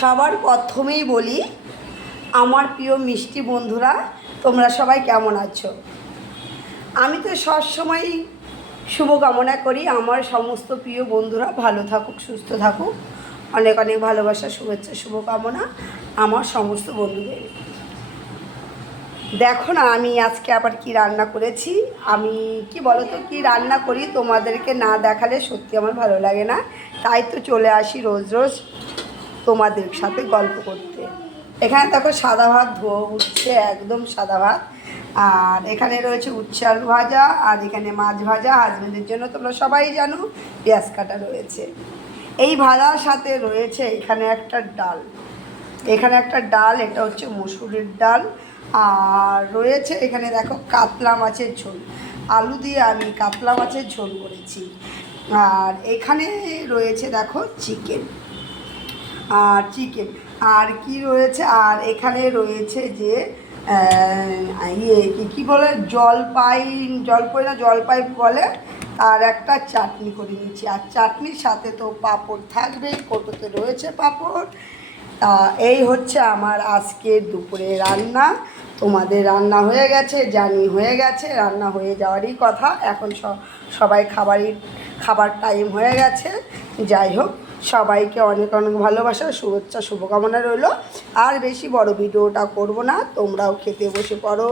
সবার প্রথমেই বলি, আমার প্রিয় মিষ্টি বন্ধুরা, তোমরা সবাই কেমন আছো? আমি তো সবসময় শুভকামনা করি আমার সমস্ত প্রিয় বন্ধুরা ভালো থাকুক, সুস্থ থাকুক। অনেক অনেক ভালোবাসা, শুভেচ্ছা, শুভকামনা আমার সমস্ত বন্ধুদের। দেখো না, আমি আজকে আবার কি রান্না করেছি। আমি কি বলো তো, কী রান্না করি তোমাদেরকে না দেখালে সত্যি আমার ভালো লাগে না। তাই তো চলে আসি রোজ রোজ তোমাদের সাথে গল্প করতে। এখানে দেখো সাদা ভাত ধোয়া উঠছে, একদম সাদা ভাত। আর এখানে রয়েছে উচ্ছে আলু ভাজা, আর এখানে মাছ ভাজা হাজবেন্ডের জন্য, তোমরা সবাই জানো। পেঁয়াজ কাটা রয়েছে। এই ভাজার সাথে রয়েছে এখানে একটা ডাল, এটা হচ্ছে মসুরের ডাল। আর রয়েছে এখানে দেখো কাতলা মাছের ঝোল, আলু দিয়ে আমি কাতলা মাছের ঝোল করেছি। আর এখানে রয়েছে দেখো চিকেন, আর কি রয়েছে, আর এখানে রয়েছে যে কী বলে, জলপাই বলে, আর একটা চাটনি করে নিচ্ছি। আর চাটনির সাথে তো পাঁপড় থাকবেই, কৌটোতে রয়েছে পাঁপড়। তা এই হচ্ছে আমার আজকের দুপুরে রান্না। তোমাদের রান্না হয়ে গেছে জানি, হয়ে গেছে, রান্না হয়ে যাওয়ারই কথা। এখন সবাই খাবার টাইম হয়ে গেছে। যাই হোক, সবাইকে অনেক অনেক ভালোবাসা, শুভেচ্ছা, শুভকামনা রইল। আর বেশি বড় ভিডিওটা করব না, তোমরাও খেতে বসে পড়ো।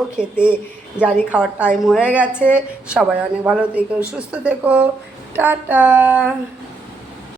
জানি খাওয়ার টাইম হয়ে গেছে। সবাই অনেক ভালো থেকো, সুস্থ থেকো। টাটা।